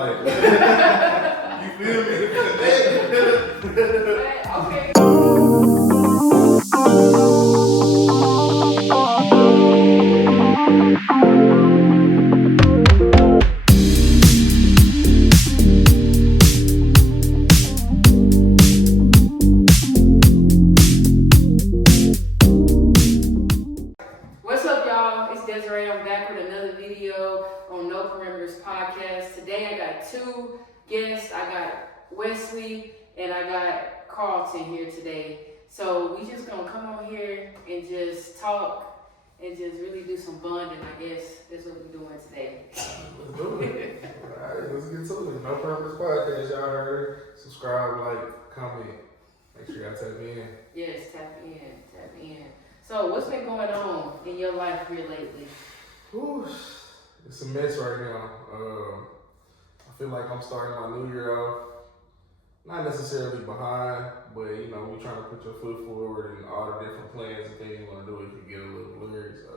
Like, you feel me? Okay. What's up, y'all? It's Desiree. I'm back with another video on No Perimeters Podcast. Today I got two guests. I got Wesley and I got Carlton here today. So we just gonna come on here and just talk and just really do some bonding. I guess that's what we're doing today. Let's do it. Alright, let's get to it. No Purpose Podcast, y'all heard it. Subscribe, like, comment. Make sure y'all tap in. Yes, tap in. So what's been going on in your life here lately? Whew, it's a mess right now. I feel like I'm starting my new year off, not necessarily behind, but you know, when you're trying to put your foot forward and all the different plans and things you want to do, it can get a little blurry. So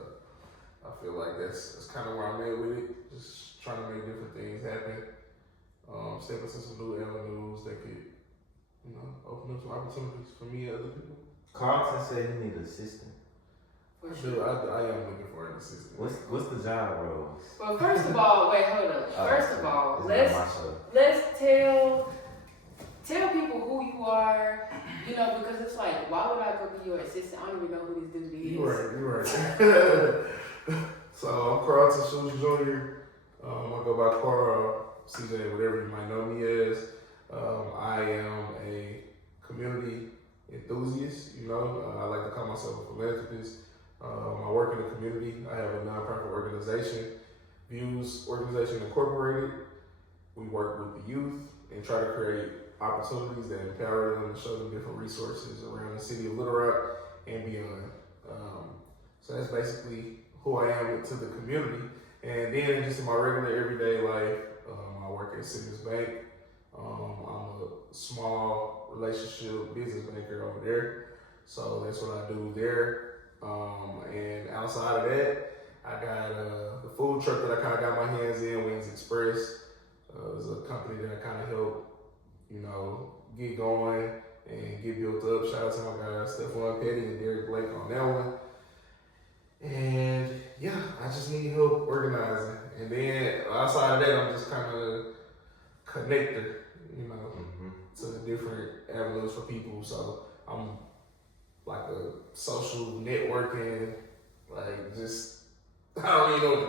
I feel like that's kind of where I'm at with it. Just trying to make different things happen. Step into some new avenues that could, you know, open up some opportunities for me and other people. Carlton said he need an assistant. I am looking for an assistant. What's the job roles? Well, first of all, wait, hold up. First of all, let's tell people who you are, you know, because it's like, why would I go be your assistant? I don't even know who this dude is. You're right. So I'm Carlton Schultz Jr. I go by Carl, CJ, whatever you might know me as. I am a community enthusiast, you know. I like to call myself a philanthropist. I work in the community. I have a nonprofit organization, Views Organization Incorporated. We work with the youth and try to create opportunities that empower them and show them different resources around the city of Little Rock and beyond. So that's basically who I am to the community. And then just in my regular everyday life, I work at Simmons Bank. I'm a small relationship business banker over there. So that's what I do there. And outside of that, I got the food truck that I kind of got my hands in, Wings Express. It's a company that I kind of help, you know, get going and get built up. Shout out to my guys, Stephon Petty and Derek Blake on that one. And yeah, I just need help organizing. And then outside of that, I'm just kind of connector, you know, to the different avenues for people. So I'm like a social networking, like just, I don't even know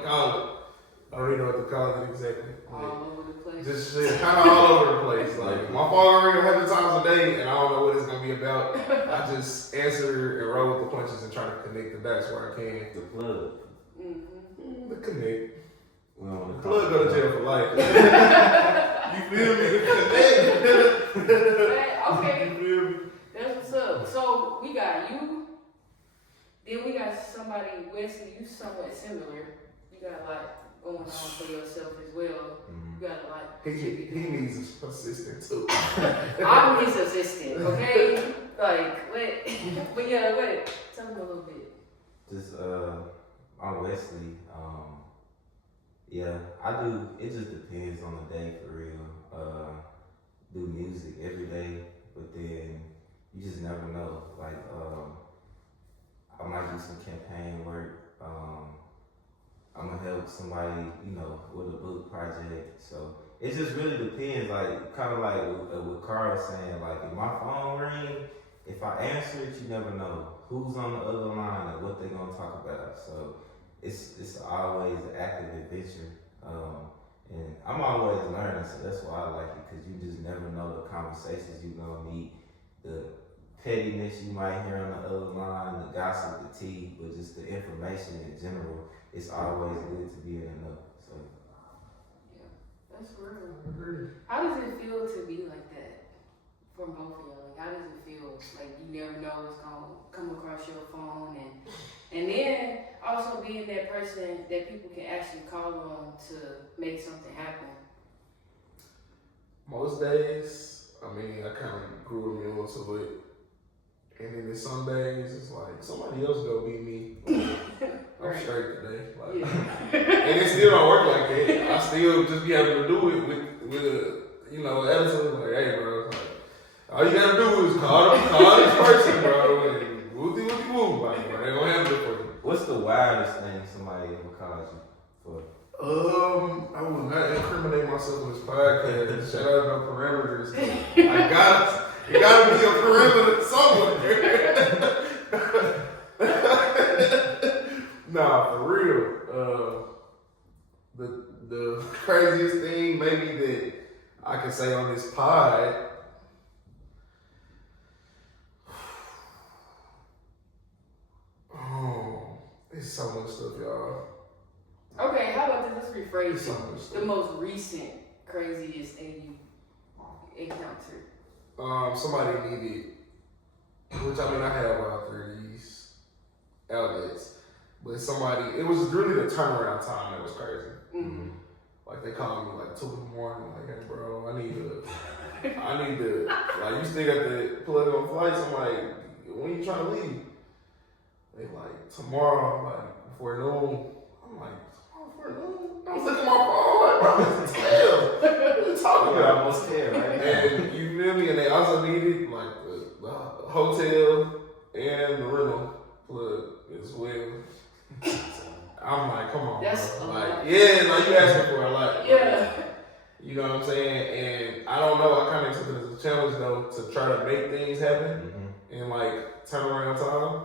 what to call it exactly. All over the place. Just shit, kind of all over the place. Like my phone ring 100 times a day, and I don't know what it's gonna be about. I just answer and roll with the punches and try to connect the dots where I can. The plug. The connect. We don't want The to plug go to jail for life. You feel me? The connect. Okay, You feel me? that's what's up. So we got you, then we got somebody, Wesley, you somewhat similar. You got a lot going on for yourself as well. You got a lot. He needs an assistant too. I'm his assistant, okay? Like, but yeah, wait. Tell me a little bit. Just I'm Wesley. Yeah, I do. It just depends on the day for real. Do music every day, but then you just never know. Like I might do some campaign work. I'm gonna help somebody, you know, with a book project. So it just really depends. Like kind of like what Carl was saying. Like if my phone ring, if I answer it, you never know who's on the other line and what they're gonna talk about. So it's always an active adventure. And I'm always learning, so that's why I like it, because you just never know the conversations you're gonna meet, the pettiness you might hear on the other line, the gossip, the tea, but just the information in general. It's always good to be in the know. So Yeah, that's real. How does it feel to be like that from both of y'all? Like, how does it feel? Like you never know what's gonna come across your phone, and then also being that person that people can actually call on to make something happen. Most days, I mean, I kind of grew immune to it. And then there's some days, it's like, somebody else go beat me. I'm straight today. Like, and it still don't work like that. I still just be able to do it with attitude, like, hey, bro, like, all you gotta do is call this person, bro, and wooty, like, bro, they gonna handle it for you. What's the wildest thing somebody ever called you for? I will not incriminate myself on this podcast. Shout out no parameters. It gotta be a perimeter somewhere. Nah, for real. The craziest thing maybe that I can say on this pod. Oh, it's so much stuff, y'all. Okay, how about this? Let's rephrase It's so it. much stuff. The most recent, craziest thing you encountered. Somebody needed, which I mean, I had about 30 outlets, but it was really the turnaround time that was crazy. Mm-hmm. Like they called me like 2 in the morning, like, hey bro, I need to, like you still got the plug on flights. I'm like, when you trying to leave? They like, tomorrow, like before noon. I'm like, tomorrow before noon? I'm looking at my phone, like, bro, it's 12. What are you talking You're about? almost there, right? And you feel me? And they also needed like the hotel and the rental plug as well. I'm like, come on, That's bro. a Like, lot. yeah, like you asked me for a lot. Yeah. You know what I'm saying? And I don't know, I kind of took it as a challenge though to try to make things happen in like turnaround time.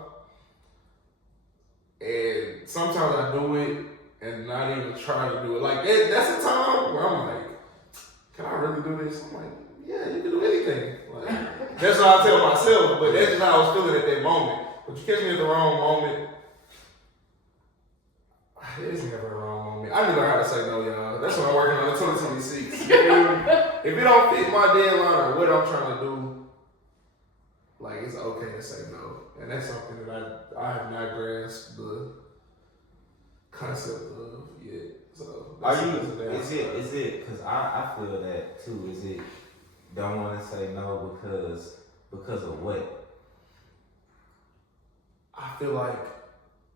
And sometimes I do it and not even try to do it. Like that's a time where I'm like, can I really do this? I'm like, yeah, you can do anything. Like, that's what I tell myself, but that's just how I was feeling at that moment. But you catch me at the wrong moment. It's never a wrong moment. I need to learn how to say no, y'all. That's what I'm working on in 2026. If it don't fit my deadline or what I'm trying to do, like it's okay to say no. And that's something that I have not grasped the concept of yet. So is it because I feel that too, is it don't want to say no because of what? I feel like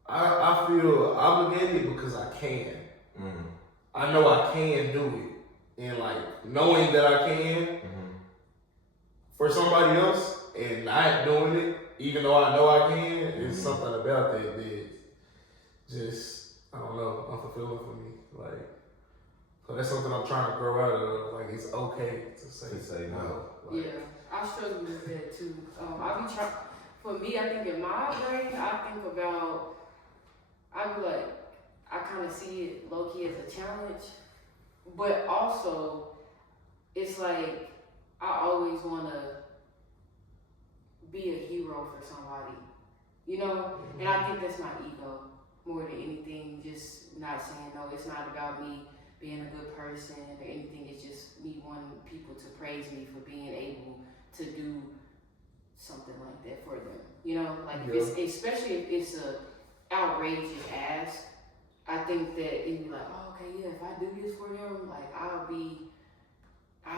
I feel obligated because I can. I know I can do it. And like knowing that I can for somebody else and not doing it, even though I know I can, is something about that just, I don't know, unfulfilling for me. Like, so that's something I'm trying to grow out of. Like, it's okay to say no. Like, Yeah, I struggle with that too. I be trying. For me, I think in my brain, I think about. I be like, I kind of see it low key as a challenge, but also, it's like I always want to be a hero for somebody, you know. And I think that's my ego more than anything. Just not saying no. It's not about me being a good person or anything. It's just me wanting people to praise me for being able to do something like that for them. You know, like if it's, especially if it's a outrageous ask, I think that it'd be like, oh, okay, yeah, if I do this for them, like I'll be a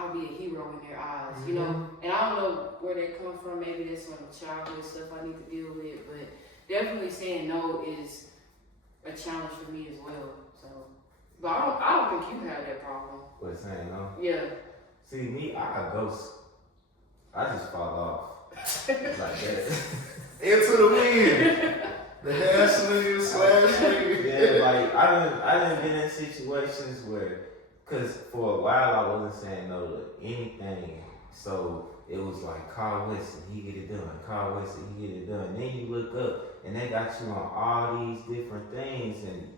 hero in their eyes, you know. And I don't know where that comes from. Maybe there's some childhood stuff I need to deal with, but definitely saying no is a challenge for me as well. So, but I don't think you have that problem. What, saying no? Yeah. See, me, I ghost. I just fall off. Like that. Into the wind. The hash nigga / nigga. Yeah, like I didn't get in situations where, cause for a while I wasn't saying no to anything. So it was like call Winston, he get it done. Call Winston, he get it done. Then you look up and they got you on all these different things, and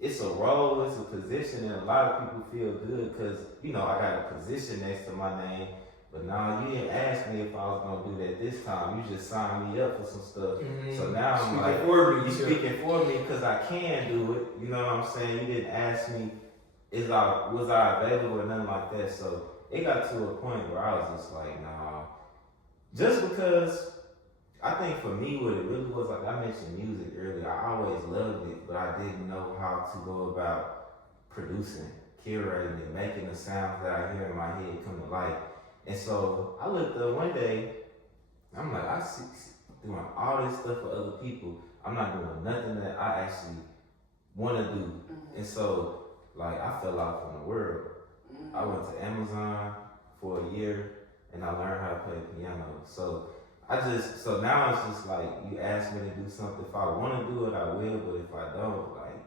it's a role, it's a position, and a lot of people feel good because you know I got a position next to my name. But now you didn't ask me if I was gonna do that this time. You just signed me up for some stuff. So now I'm like, you speaking for me because I can do it. You know what I'm saying? You didn't ask me, was I available or nothing like that. So it got to a point where I was just like, nah. Just because I think for me, what it really was, like I mentioned music earlier, I always loved it, but I didn't know how to go about producing, curating it, making the sounds that I hear in my head come to life. And so I looked up one day, I'm like, I see doing all this stuff for other people. I'm not doing nothing that I actually want to do. And so, like, I fell out from the world. I went to Amazon for a year and I learned how to play piano. So now it's just like you ask me to do something. If I want to do it, I will. But if I don't, like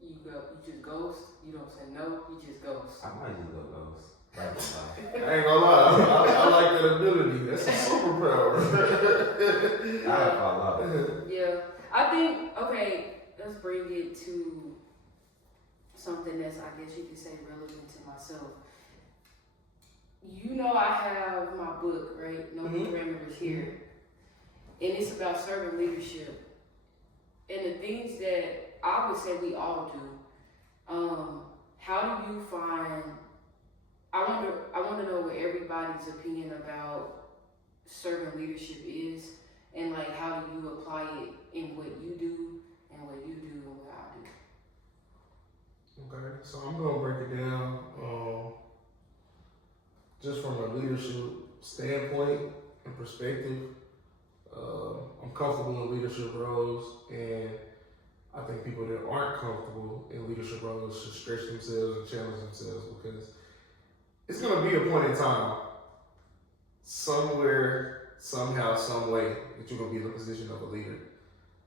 you just ghost. You don't say no. You just ghost. I might just go ghost. I ain't gonna lie, I like that ability. That's a superpower. I fall off. Yeah, I think, okay, let's bring it to something that's, I guess you could say, relevant to myself. You know, I have my book, right? No Parameters here. And it's about servant leadership. And the things that I would say we all do. How do you find, I want to know what everybody's opinion about servant leadership is, and like how do you apply it in what you do and what you do and what I do. Okay, so I'm gonna break it down just from a leadership standpoint and perspective. I'm comfortable in leadership roles, and I think people that aren't comfortable in leadership roles should stretch themselves and challenge themselves, because it's gonna be a point in time, somewhere, somehow, some way, that you're gonna be in the position of a leader.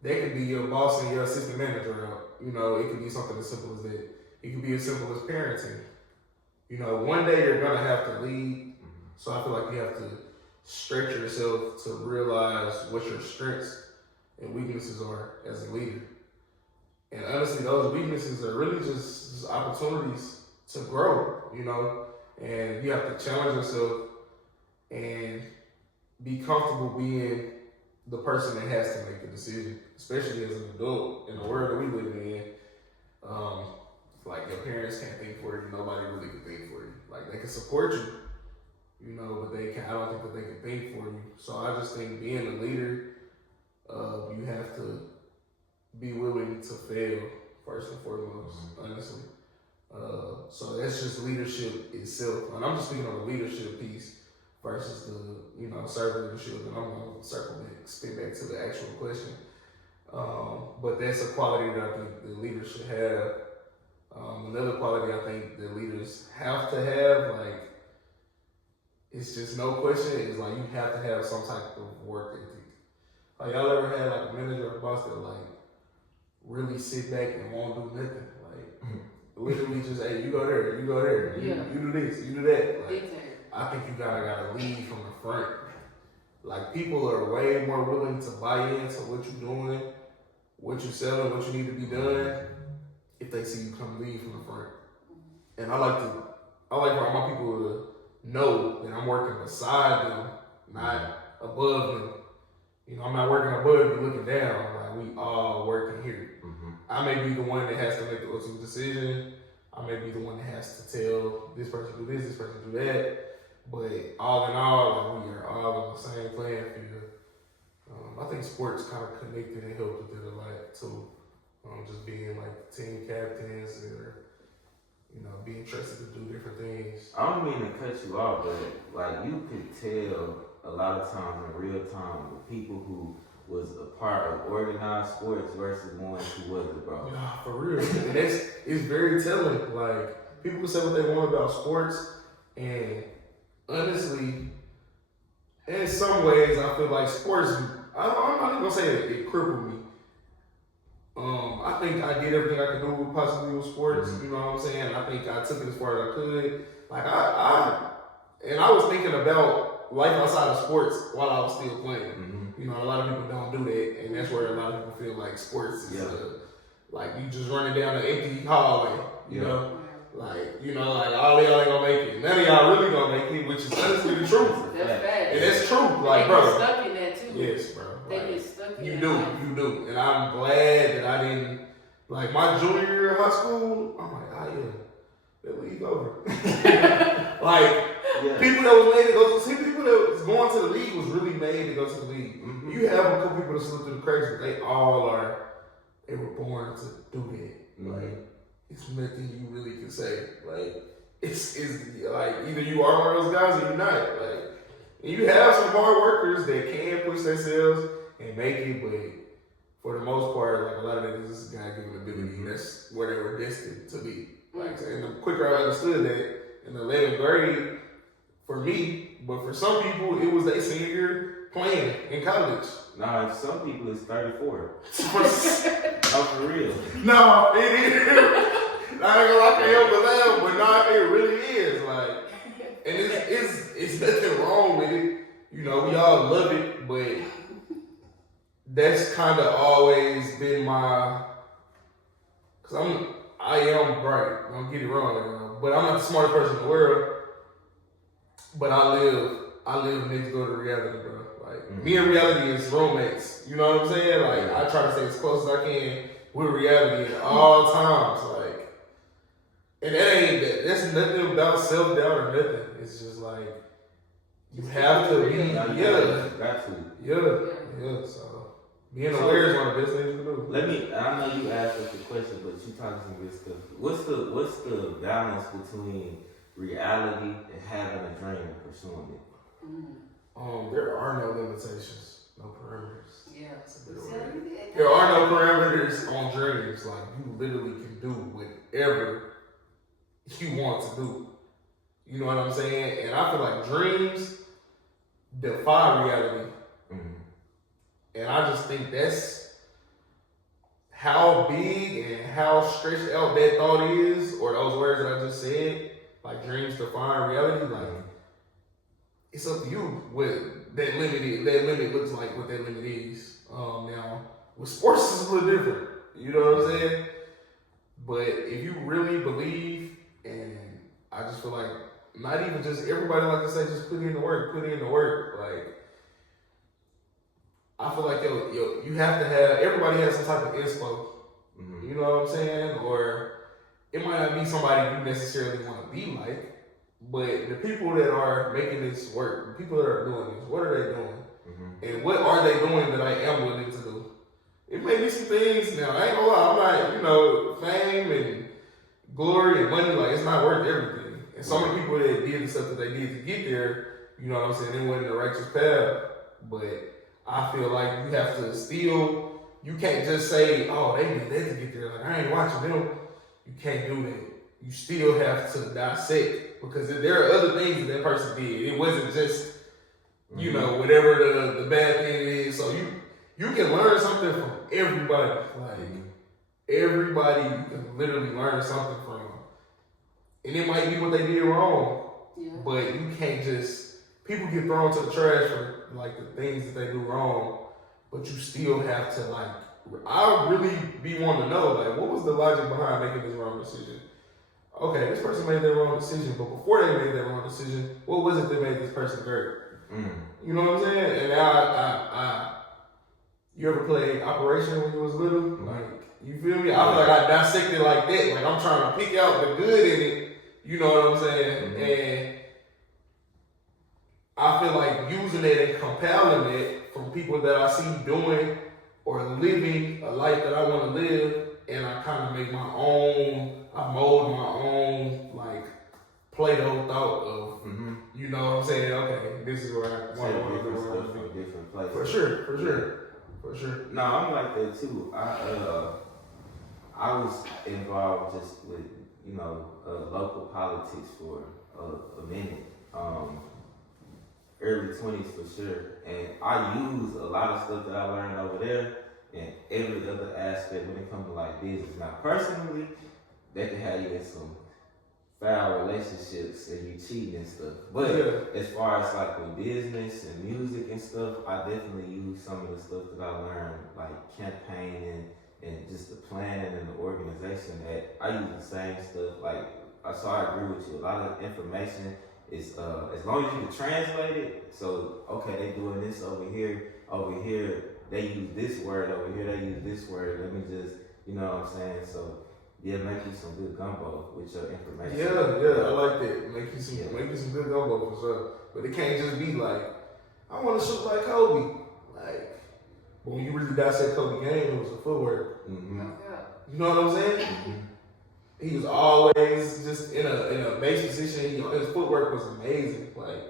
They could be your boss and your assistant manager out. You know, it could be something as simple as that. It could be as simple as parenting. You know, one day you're gonna have to lead, so I feel like you have to stretch yourself to realize what your strengths and weaknesses are as a leader. And honestly, those weaknesses are really just opportunities to grow, you know, and you have to challenge yourself and be comfortable being the person that has to make the decision, especially as an adult in the world that we live in. Like your parents can't think for you, nobody really can think for you. Like they can support you, you know, but I don't think that they can think for you. So I just think being a leader, you have to be willing to fail first and foremost, honestly. So that's just leadership itself. And I'm just speaking on the leadership piece versus the, you know, servant leadership. And I'm going to spin back to the actual question. But that's a quality that I think the leaders should have. Another quality I think that leaders have to have, like, it's just no question, is like you have to have some type of work ethic. Like y'all ever had like a manager or a boss that like really sit back and won't do nothing? Like literally just, hey, you go there, you do this, you do that. Like, I think you gotta lead from the front. Like people are way more willing to buy into what you're doing, what you're selling, what you need to be done, if they see you come lead from the front. And I like for my people to know that I'm working beside them, not above them. You know, I'm not working above you looking down. Like we all working here. I may be the one that has to make the ultimate decision. I may be the one that has to tell this person do this person do that. But all in all, like, we are all on the same playing field. I think sports kind of connected and helped with it a lot too. Just being like team captains or, you know, being trusted to do different things. I don't mean to cut you off, but like you could tell a lot of times in real time the people who was a part of organized sports versus ones who wasn't, bro. Nah, for real. And it's very telling. Like people say what they want about sports, and honestly, in some ways, I feel like sports, I'm not even gonna say it crippled me. I think I did everything I could do possibly with sports, you know what I'm saying? I think I took it as far as I could. Like I was thinking about life outside of sports while I was still playing. You know, a lot of people don't do that, and that's where a lot of people feel like sports is like you just running down an empty hallway, you know? Like, you know, like all of y'all ain't gonna make it. None of y'all really gonna make it, which is honestly the truth. That's bad. And that's true. Like, they bro. Get stuck in that too. Yes, bro. They like, get stuck in you that. You do. And I'm glad that I didn't, like my junior year of high school, I'm like, that league over. Like, people that was made to go to, people that was going to the league was really made to go to the league. You have a couple people that slip through the cracks, but they were born to do that. Like, it's nothing you really can say. Like, it's like either you are one of those guys or you're not. Like, and you have some hard workers that can push themselves and make it, but for the most part, like a lot of it is just God-given ability. That's where they were destined to be. Like, and the quicker I understood that in the 11th grade, for me, but for some people, it was their senior year playing in college. Nah, some people it's 34. Oh, for real. No, it is. I can't help but laugh, but nah, it really is. Like, and it's nothing wrong with it. You know, we all love it, but that's kind of always been my. Cause I am bright. Don't get it wrong, but I'm not the smartest person in the world. But I live next door to reality, bro. Like me and reality is roommates. You know what I'm saying? Like I try to stay as close as I can with reality at all times. Like, and that's nothing about self doubt or nothing. It's just like you have to be, yeah. So being aware is one of the best things to do. I know you asked us the question, but you talking some good stuff. What's the balance between reality and having a dream and pursuing it? There are no limitations, no parameters. Yeah. There are no parameters on dreams. Like you literally can do whatever you want to do. You know what I'm saying? And I feel like dreams defy reality. And I just think that's how big and how stretched out that thought is, or those words that I just said, like dreams defy reality. Like it's up to you what that limit looks like, what that limit is. Now with sports it's a little different. You know what I'm saying? But if you really believe, and I just feel like not even just everybody like to say, just put in the work. Like I feel like you have to have, everybody has some type of inspo. You know what I'm saying? Or it might not be somebody you necessarily want to be like, but the people that are making this work, the people that are doing this, what are they doing? And what are they doing that I am willing to do? It may be some things, now I ain't gonna lie, I'm not, fame and glory and money, like it's not worth everything. And some of the people that did the stuff that they did to get there, you know what I'm saying, they went in the righteous path. But I feel like you have to still, you can't just say, oh, they did that to get there. Like, I ain't watching them. You can't do that. You still have to dissect, because there are other things that person did. It wasn't just, you know, whatever the bad thing is. So you can learn something from everybody. Like, everybody, you can literally learn something from. And it might be what they did wrong, but you can't just, people get thrown to the trash for like the things that they do wrong, but you still have to like, I really be wanting to know, like, what was the logic behind making this wrong decision? Okay, this person made that wrong decision, but before they made that wrong decision, what was it that made this person great? You know what I'm saying? And I you ever played Operation when you was little? Like, you feel me? I feel like I dissected like that. Like I'm trying to pick out the good in it. You know what I'm saying? And I feel like using it and compiling it from people that I see doing or living a life that I want to live, and I kind of make my own, I mold my own, like, Play-Doh thought of, you know what I'm saying? Okay, this is where I want to different stuff from different places. For sure. No, I'm like that too. I was involved just with, you know, local politics for a minute. Early 20s for sure. And I use a lot of stuff that I learned over there in every other aspect when it comes to like business. Now personally, they can have you in some foul relationships and you cheating and stuff. But as far as like with business and music and stuff, I definitely use some of the stuff that I learned, like campaigning and just the planning and the organization, that I use the same stuff. Like, so I agree with you. A lot of information is, as long as you can translate it, so, okay, they doing this over here, they use this word, over here they use this word, let me just, you know what I'm saying? So, yeah, make you some good gumbo with your information. Yeah, I like that. Make you some good gumbo for sure. But it can't just be like, I want to shoot like Kobe. Like, when you really dissect Kobe game, it was the footwork. You know what I'm saying? He was always just in a base position. His footwork was amazing. Like,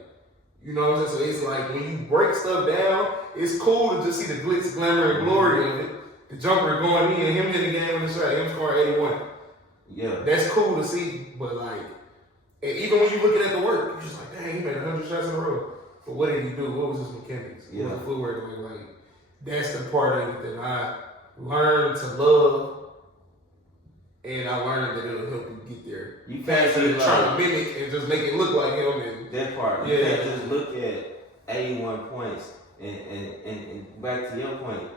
you know what I'm saying? So it's like when you break stuff down, it's cool to just see the glitz, glamour, and glory of it. The jumper going in, him hitting the game on the shot, him scoring 81. Yeah. That's cool to see, but like, and even when you looking at the work, you're just like, dang, he made 100 shots in a row. But what did he do? What was his mechanics? What was the footwork? Like, that's the part of it that I learned to love, and I learned that it'll help you get there. You can't faster than trying to mimic and just make it look like him. And that part. You can't just look at 81 points and back to your point,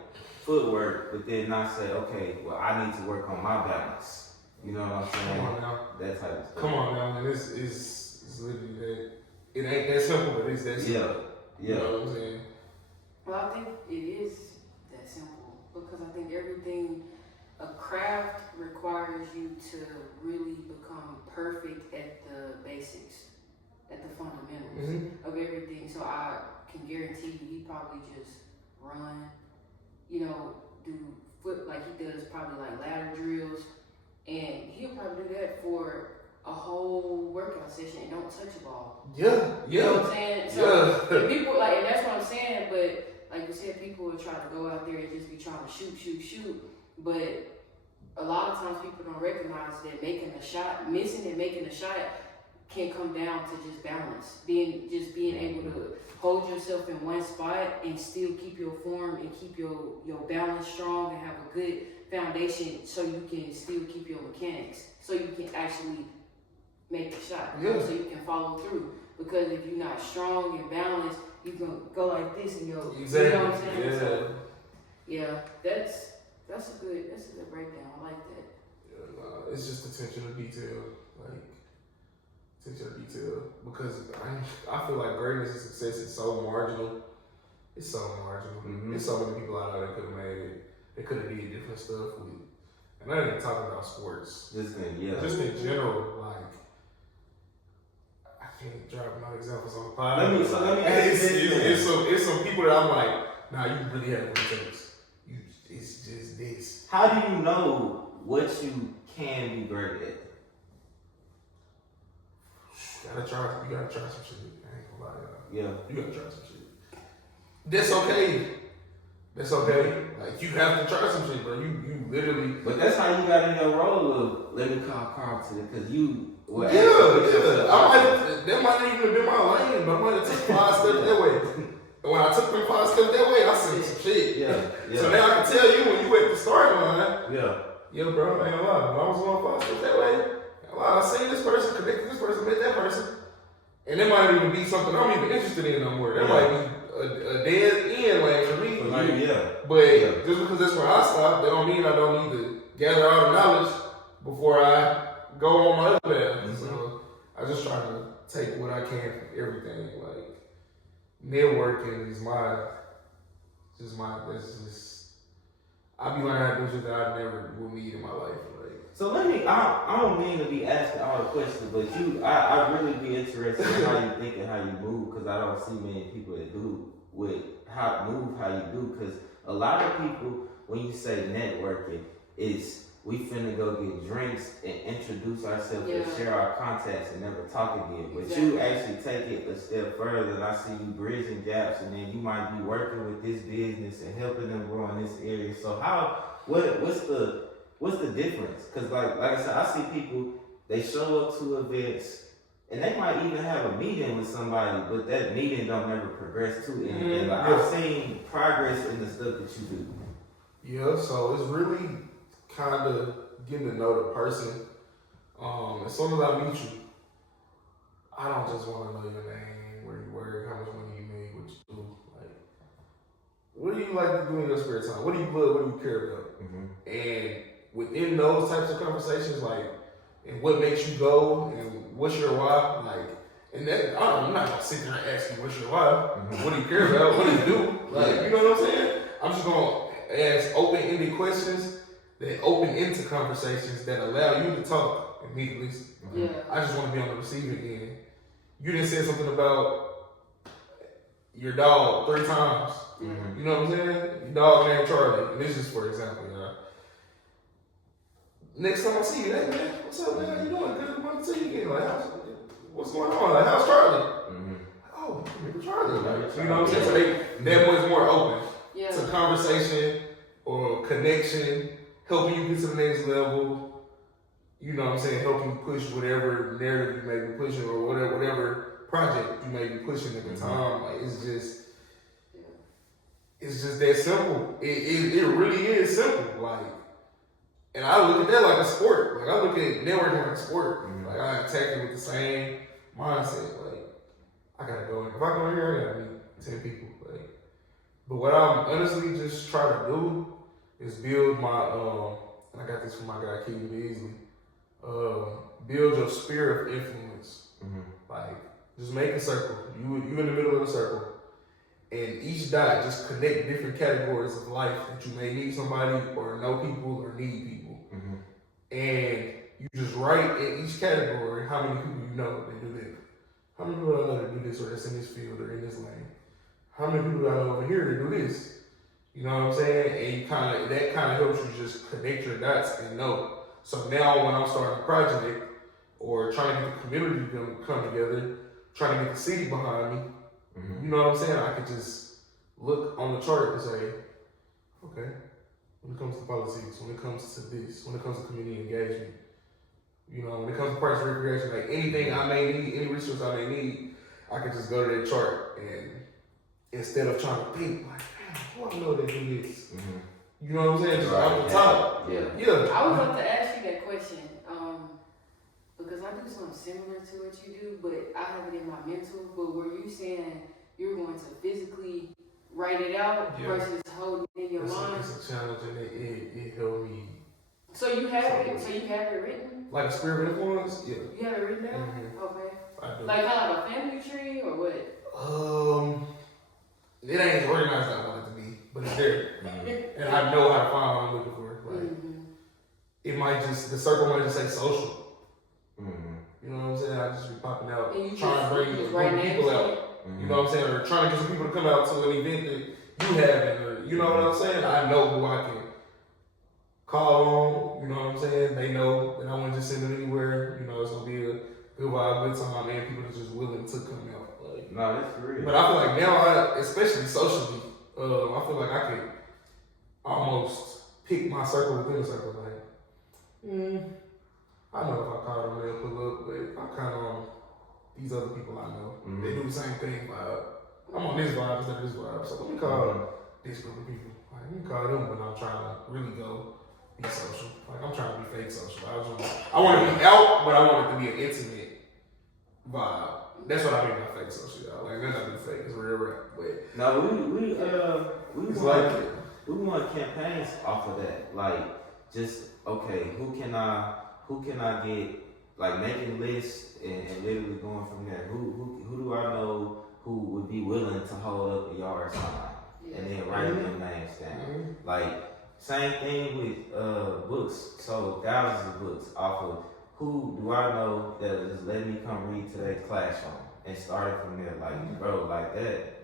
footwork, but then not say, okay, well, I need to work on my balance. You know what I'm saying? Come on now. That type of stuff. Come on now, man. It's literally that. It ain't that simple, but it's that simple. Yeah. You know what I'm saying? Well, I think it is that simple because I think everything, a craft requires you to really become perfect at the basics, at the fundamentals of everything. So I can guarantee you, he probably just run, do foot like he does, probably like ladder drills, and he'll probably do that for a whole workout session and don't touch a ball. Yeah. You know what I'm saying? So people and that's what I'm saying, but like you said, people will try to go out there and just be trying to shoot. But a lot of times people don't recognize that missing and making a shot can come down to just balance. Being able to hold yourself in one spot and still keep your form and keep your balance strong and have a good foundation so you can still keep your mechanics. So you can actually make the shot. So you can follow through. Because if you're not strong and balanced, you can go like this and go. Exactly. You know what I'm saying? Yeah. So, that's a good breakdown. I like that. Yeah, it's just attention to detail. Like attention to detail. Because I feel like greatness and success is so marginal. It's so marginal. There's so many people out there that could have made it. They could have did different stuff with. And I ain't talking about sports. Just in general, like. I can't drop no examples on the pod. Let me It's some people that I'm like, nah, you really have what it takes. It's just this. How do you know what you can be great at? You gotta try some shit. I ain't gonna lie, y'all. Yeah. You gotta try some shit. That's okay. Like, you have to try some shit, bro. You literally. But that's how you got in your role of let me call Carlton, because you. Well, that might not even have been my lane, but I might have took 5 steps that way. And when I took them 5 steps that way, I seen some shit. Yeah. So now I can tell you when you at the starting line. Yeah, bro, I ain't gonna lie. When I was going 5 steps that way, I seen this person, connected this person, met that person. And it might even be something I'm even interested in no more. That might be a dead end lane for me. But just because that's where I stop, that don't mean I don't need to gather all the knowledge before I go on my other path. So I just try to take what I can from everything. Like networking is I be learning how to do shit that I never will need in my life. Like, so I don't mean to be asking all the questions, but I really be interested in how you think and how you move, because I don't see many people that do with how you do, because a lot of people, when you say networking, is we finna go get drinks and introduce ourselves and share our contacts and never talk again. But you actually take it a step further, and I see you bridging gaps, and then you might be working with this business and helping them grow in this area. So what's the difference? Because like I said, I see people, they show up to events and they might even have a meeting with somebody, but that meeting don't ever progress to anything. Like, I've seen progress in the stuff that you do. Yeah, so it's really kind of getting to know the person. As soon as I meet you, I don't just want to know your name, where you work, how much money you make, what you do. Like, what do you like to do in your spare time? What do you love? What do you care about? And within those types of conversations, like, and what makes you go, and what's your why, like, and that I'm not gonna sit there and ask you what's your why. What do you care about? What do you do? Like, you know what I'm saying? I'm just gonna ask open-ended questions that open into conversations that allow you to talk immediately. I just want to be on the receiving end. You didn't say something about your dog 3 times. You know what I'm saying? Your dog named Charlie. And this is for example, y'all. Next time I see you, hey man, what's up, man? How you doing? Good to see you again. Like, what's going on? Like, how's Charlie? Oh, remember Charlie? Like, you know what I'm saying? So that much more open to conversation or connection, helping you get to the next level. you know what I'm saying, help you push whatever narrative you may be pushing or whatever project you may be pushing at the time. Like it's just that simple. It really is simple. Like, and I look at that like a sport. Like I look at networking like a sport. Like I attack it with the same mindset. Like I gotta go in. If I go in here, I gotta meet 10 people. Like, but what I'm honestly just trying to do is build my and I got this from my guy Keaton Beasley. Build your sphere of influence. Like just make a circle. You in the middle of the circle. And each dot just connect different categories of life that you may need somebody or know people or need people. And you just write in each category how many people you know that do that. How many people I know that do this or that's in this field or in this lane? How many people I know over here that do this? You know what I'm saying? And that kind of helps you just connect your dots and know. So now when I'm starting a project or trying to get the community to come together, trying to get the city behind me, you know what I'm saying? I could just look on the chart and say, okay, when it comes to politics, when it comes to this, when it comes to community engagement, you know, when it comes to parks and recreation, like anything I may need, any resource I may need, I could just go to that chart and instead of trying to think like, who I know that do this? You know what I'm saying? Just off the top. Yeah. I would love to ask you that question. Because I do something similar to what you do, but I have it in my mental. But were you saying you're going to physically write it out versus holding it in your mind? It's a challenge, and it helped me. So you have it. So you have it written. Like a spirit of influence, yeah. You have it written down. Okay. I do. Like kind of a family tree or what? It ain't as organized as I want it to be, but it's there, and I know how to find what I'm looking for. Like it might just the circle might just say social. You know what I'm saying? I just be popping out, trying to bring people out. You know what I'm saying? Or trying to get some people to come out to an event that you have, or you know what I'm saying? I know who I can call on. You know what I'm saying? They know that I won't just send them anywhere. You know, it's gonna be a good vibe, good time, and people are just willing to come out. Like, no, that's real. But I feel like now, especially socially, I feel like I can almost pick my circle within a circle. Like, I know if I call them, they'll pull up, but I kind of on these other people I know. They do the same thing. I'm on this vibe instead of this vibe, so let me call this group of people. Like, let me call them when I'm trying to really go be social. Like, I'm trying to be fake social. I want to be out, but I want it to be an intimate vibe. That's what I mean by fake social, y'all. Like, that's not be fake. It's real rap. But no, we want campaigns off of that. Like, just okay, who can I get? Like making lists and literally going from there. Who do I know who would be willing to hold up a yard sign and then write their names down? Like same thing with books. So thousands of books off of who do I know that just let me come read today's classroom and start it from there. Like bro, like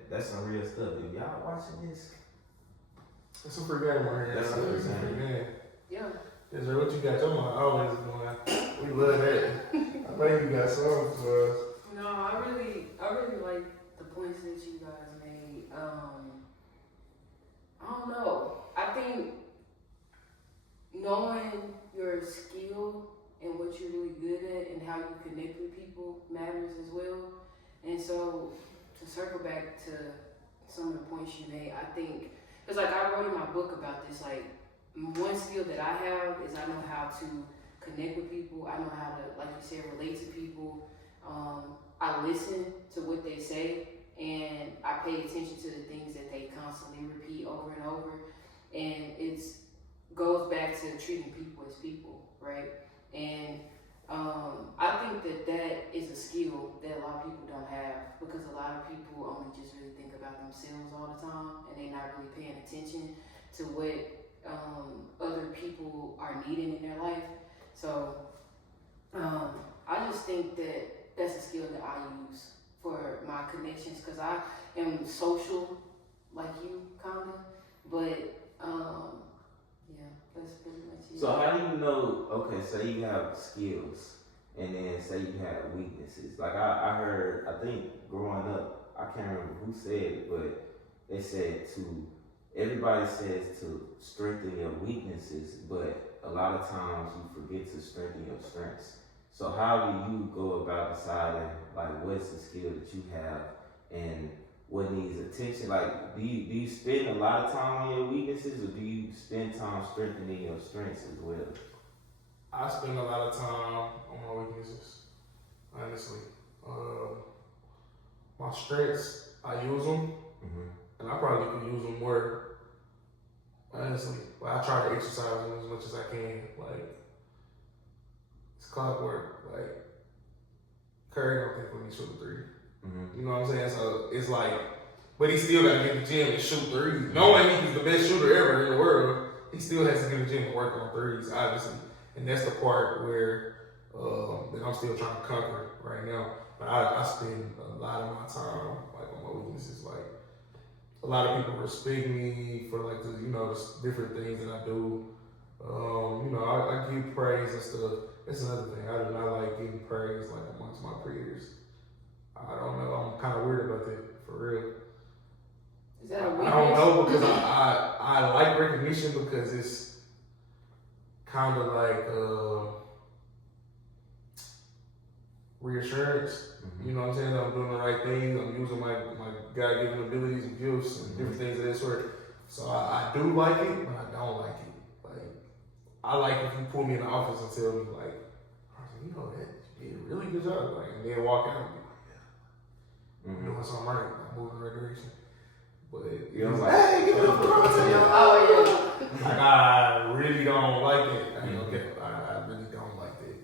that's some real stuff. If y'all watching this, that's some free game right here. That's some free game. Yeah. Is there what you got? Your mom always doing. We love that. I know you got something for us. No, I really like the points that you guys made. I don't know. I think knowing your skill and what you're really good at and how you connect with people matters as well. And so to circle back to some of the points you made, I think, because like I wrote in my book about this, like one skill that I have is I know how to connect with people. I know how to, like you said, relate to people. I listen to what they say and I pay attention to the things that they constantly repeat over and over. And it goes back to treating people as people, right? And I think that is a skill that a lot of people don't have because a lot of people only just really think about themselves all the time and they're not really paying attention to what other people are needing in their life. So I just think that that's a skill that I use for my connections because I am social like you, kinda. But yeah, that's pretty much it. So how do you know? Okay, say you have skills, and then say you have weaknesses. Like I heard, I think growing up, I can't remember who said it, but they said everybody says to strengthen your weaknesses, but a lot of times you forget to strengthen your strengths. So how do you go about deciding like what's the skill that you have and what needs attention? Like do you spend a lot of time on your weaknesses or do you spend time strengthening your strengths as well? I spend a lot of time on my weaknesses, honestly. My strengths, I use them, and I probably could use them more, honestly. Like, I try to exercise them as much as I can. Like, it's clockwork. Like, Curry don't think when he shoot a three. You know what I'm saying? So it's like, but he still got to get in the gym and shoot threes. Knowing he's the best shooter ever in the world, he still has to get in the gym and work on threes, obviously. And that's the part where that I'm still trying to conquer right now. But I spend a lot of my time like on my weaknesses. Like a lot of people respect me for like the, you know, the different things that I do. You know, I give praise and stuff. That's another thing. I do not like getting praise like amongst my peers. I don't know. I'm kind of weird about that for real. Is that a weakness? I don't know because I like recognition because it's kind of like reassurance. You know what I'm saying? I'm doing the right thing. I'm using my God-given abilities and gifts and different things of that sort. So I do like it, but I don't like it. Like I like if you pull me in the office and tell me like, you know that you did a really good job, like, and then walk out and be like, yeah, I'm doing something right. I'm moving in the right direction. But You know, like, hey, give it up for content. Oh yeah. Like I really don't like it. I mean, okay, I really don't like it.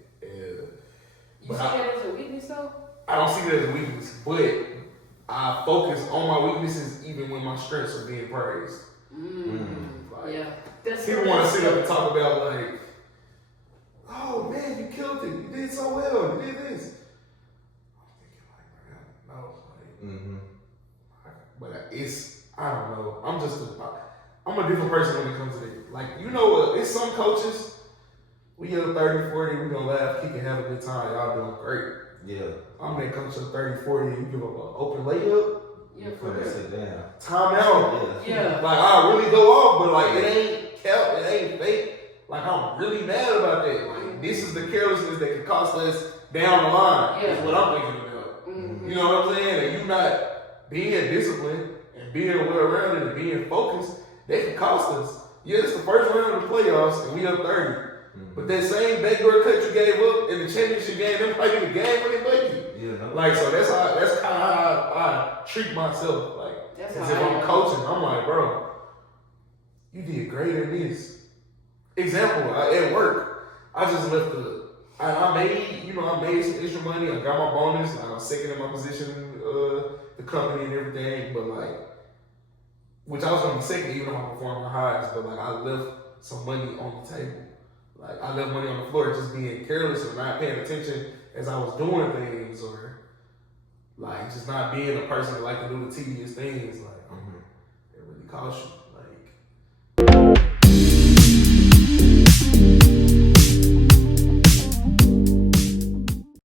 You see that as a weakness though? I don't see that as a weakness, but I focus on my weaknesses even when my strengths are being praised. Like, Yeah. That's people want to sit up and talk about like, oh man, you killed it. You did so well. You did this. I'm thinking like, man, no. Like, but it's, I don't know. I'm a different person when it comes to it. Like, you know what? It's some coaches, we get 30, 40, we gonna laugh, kick and have a good time. Y'all doing great. Yeah. I'm that coach of 30, 40, you give up an open layup. Yeah, For that sit down. Time out. Yeah. Like, I really go off, but like, it ain't kept, it ain't fake. Like, I'm really mad about that. Like, this is the carelessness that can cost us down the line. Yeah. Is what I'm thinking about. You know what I'm saying? And you not being disciplined and being well-rounded and being focused, that can cost us. Yeah, it's the first round of the playoffs, and we up 30. But that same backdoor cut you gave up in the championship game, them played the game when they played you. Yeah, no. Like, so that's kind of how I treat myself. Like, That's as how if I I'm am. coaching, I'm like, bro, you did great at this. Example, at work, I just left I made some extra money. I got my bonus. I was second in my position, the company and everything. But like, which I was gonna be second even though I'm performing highs. But like, I left some money on the table. Like, I left money on the floor just being careless or not paying attention as I was doing things, or like just not being a person that like to do the tedious things. Like, it really costs you.